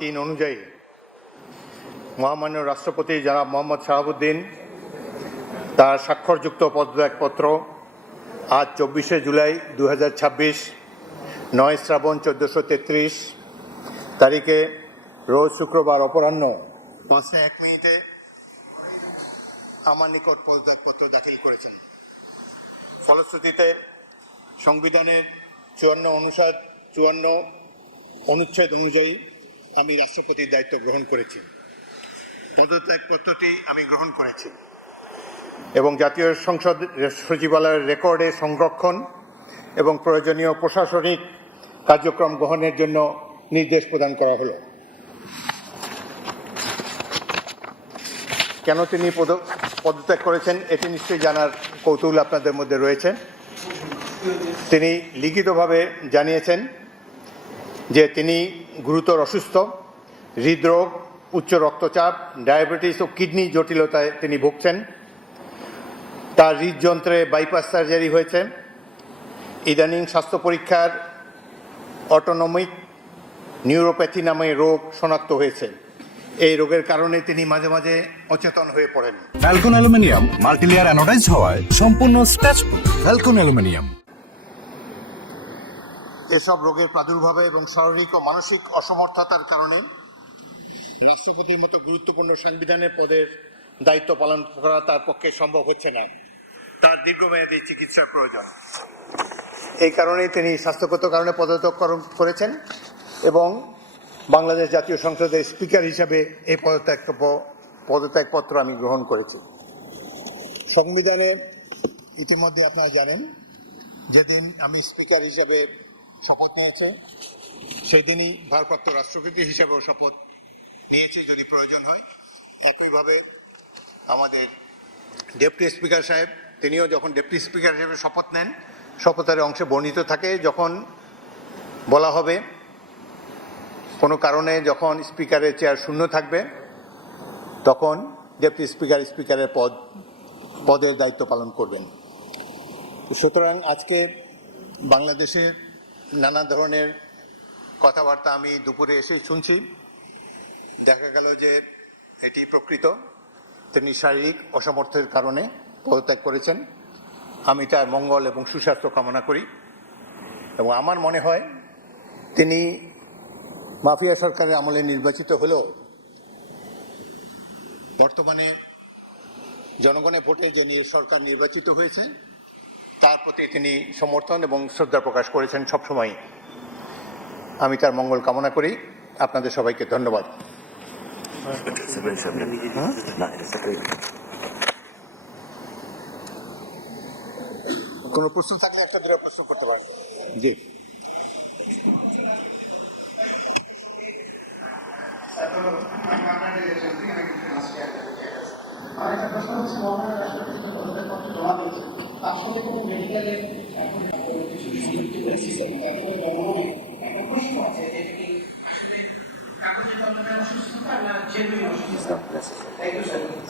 3 অনুযায়ী মহামান্য রাষ্ট্রপতি জনাব মোহাম্মদ শাহাবুদ্দিন তার স্বাক্ষরযুক্ত পদত্যাগপত্র আজ 24শে জুলাই 2026 9 শ্রাবণ 1433 তারিখে রোজ শুক্রবার অপরাহ্ন 5:01 আমার নিকট পদত্যাগপত্র দাখিল করেছেন। ফলশ্রুতিতে সংবিধানের 54 অনুচ্ছেদ অনুযায়ী আমি রাষ্ট্রপতির দায়িত্ব গ্রহণ করেছি। পদত্যাগপত্রটি আমি গ্রহণ করেছি এবং জাতীয় সংসদ সচিবালয়ের রেকর্ডে সংরক্ষণ এবং প্রয়োজনীয় প্রশাসনিক কার্যক্রম গ্রহণের জন্য নির্দেশ প্রদান করা হলো। কেন তিনি পদত্যাগ করেছেন এটি নিশ্চয়ই জানার কৌতূহল আপনাদের মধ্যে রয়েছে। তিনি লিখিতভাবে জানিয়েছেন যে তিনি গুরুতর অসুস্থ, হৃদরোগ, উচ্চ রক্তচাপ, ডায়াবেটিস ও কিডনি জটিলতায় তিনি ভুগছেন। তার হৃদযন্ত্রে বাইপাস সার্জারি হয়েছে। ইদানিং স্বাস্থ্য পরীক্ষার অটোনমিক নিউরোপ্যাথি নামে রোগ শনাক্ত হয়েছে। এই রোগের কারণে তিনি মাঝে মাঝে অচেতন হয়ে পড়েন। ফ্যালকন অ্যালুমিনিয়াম মাল্টিলেয়ার অ্যানোডাইজ হওয়ায় সম্পূর্ণ স্ক্র্যাচ প্রুফ। Falcon aluminium. এসব রোগের প্রাদুর্ভাবে এবং শারীরিক ও মানসিক অসমর্থতার কারণে রাষ্ট্রপতির মতো গুরুত্বপূর্ণ সাংবিধানিক পদের দায়িত্ব পালন করা তার পক্ষে সম্ভব হচ্ছে না। তার দীর্ঘমেয়াদী চিকিৎসা প্রয়োজন। এই কারণেই তিনি স্বাস্থ্যগত কারণে পদত্যাগ করেছেন এবং বাংলাদেশ জাতীয় সংসদের স্পিকার হিসাবে এই পদত্যাগপত্র আমি গ্রহণ করেছি। সংবিধানে ইতিমধ্যে আপনারা জানেন, যেদিন আমি স্পিকার হিসাবে শপথ নিয়েছি সেদিনই ভারপ্রাপ্ত রাষ্ট্রপতি হিসাবেও শপথ নিয়েছি যদি প্রয়োজন হয়। একইভাবে আমাদের ডেপুটি স্পিকার সাহেব তিনিও যখন ডেপুটি স্পিকার হিসেবে শপথ নেন, শপথের অংশে বর্ণিত থাকে যখন বলা হবে কোনো কারণে যখন স্পিকারের চেয়ার শূন্য থাকবে তখন ডেপুটি স্পিকারের পদের দায়িত্ব পালন করবেন। সুতরাং আজকে বাংলাদেশের নানা ধরনের কথাবার্তা আমি দুপুরে এসেই শুনছি। দেখা গেল যে এটি প্রকৃত, তিনি শারীরিক অসমর্থের কারণে পদত্যাগ করেছেন। আমি তার মঙ্গল এবং সুস্বাস্থ্য কামনা করি এবং আমার মনে হয় তিনি মাফিয়া সরকারের আমলে নির্বাচিত হলেও বর্তমানে জনগণের ভোটে যে সরকার নির্বাচিত হয়েছে তার প্রতি তিনি সমর্থন এবং শ্রদ্ধা প্রকাশ করেছেন সবসময়। আমি তার মঙ্গল কামনা করি। আপনাদের সবাইকে ধন্যবাদ। কোনো প্রশ্ন থাকলে একটা করে প্রশ্ন করতে পারেন। জি,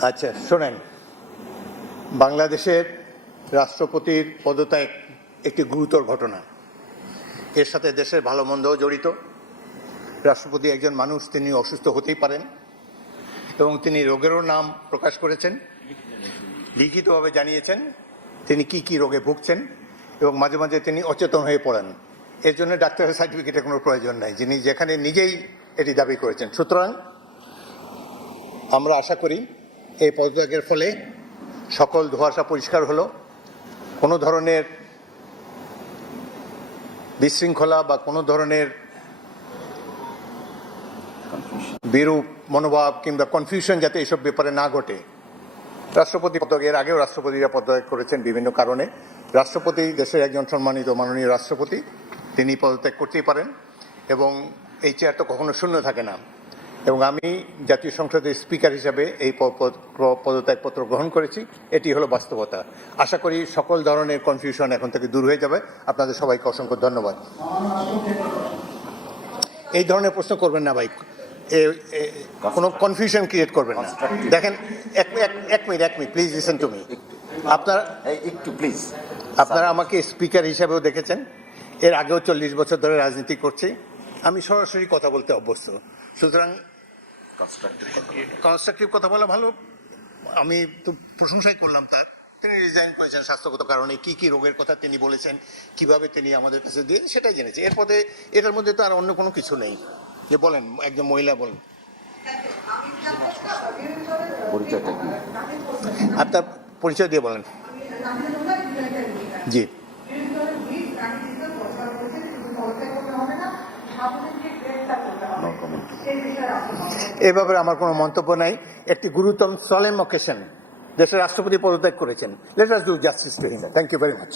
আচ্ছা শোনেন, বাংলাদেশের রাষ্ট্রপতির পদত্যাগ একটি গুরুতর ঘটনা। এর সাথে দেশের ভালো মন্দও জড়িত। রাষ্ট্রপতি একজন মানুষ, তিনি অসুস্থ হতেই পারেন এবং তিনি রোগেরও নাম প্রকাশ করেছেন, লিখিতভাবে জানিয়েছেন তিনি কি কি রোগে ভুগছেন এবং মাঝে মাঝে তিনি অচেতন হয়ে পড়েন। এর জন্য ডাক্তারের সার্টিফিকেটের কোনো প্রয়োজন নাই, যিনি যেখানে নিজেই এটি দাবি করেছেন। সুতরাং আমরা আশা করি এই পদত্যাগের ফলে সকল ধোঁয়াশা পরিষ্কার হলো। কোনো ধরনের বিশৃঙ্খলা বা কোনো ধরনের বিরূপ মনোভাব কিংবা কনফিউশন যাতে এইসব ব্যাপারে না ঘটে। রাষ্ট্রপতি পদত্যাগের আগেও রাষ্ট্রপতিরা পদত্যাগ করেছেন বিভিন্ন কারণে। রাষ্ট্রপতি দেশের একজন সম্মানিত মাননীয় রাষ্ট্রপতি, তিনি পদত্যাগ করতেই পারেন এবং এই চেয়ার তো কখনো শূন্য থাকে না। এবং আমি জাতীয় সংসদের স্পিকার হিসাবে এই পদত্যাগপত্র গ্রহণ করেছি। এটি হলো বাস্তবতা। আশা করি সকল ধরনের কনফিউশন এখন থেকে দূর হয়ে যাবে। আপনাদের সবাইকে অসংখ্য ধন্যবাদ। এই ধরনের প্রশ্ন করবেন না ভাই, কোনো কনফিউশন ক্রিয়েট করবেন না। দেখেন, এক minute please listen to me. আপনারা আমাকে স্পিকার হিসাবেও দেখেছেন, এর আগেও 40 বছর ধরে রাজনীতি করছি। আমি সরাসরি কথা বলতে অভ্যস্ত, সুতরাং কনস্ট্রাকটিভ কথা বলা ভালো। আমি তো প্রশংসাই করলাম তার। তিনি রিজাইন করেছেন স্বাস্থ্যগত কারণে, কি কি রোগের কথা তিনি বলেছেন, কিভাবে তিনি আমাদের কাছে দিয়ে সেটাই জেনেছি। এরপরে এটার মধ্যে তো আর অন্য কোনো কিছু নেই। যে বলেন, একজন মহিলা বলেন। পরিচয়টা কি? আপনার পরিচয় দিয়ে বলেন। জি, নো কমেন্ট। এ ব্যাপারে আমার কোনো মন্তব্য নাই। একটি গুরুতম সলেম অকেশন, দেশের রাষ্ট্রপতি পদত্যাগ করেছেন। Let us do justice to him. Thank you very much.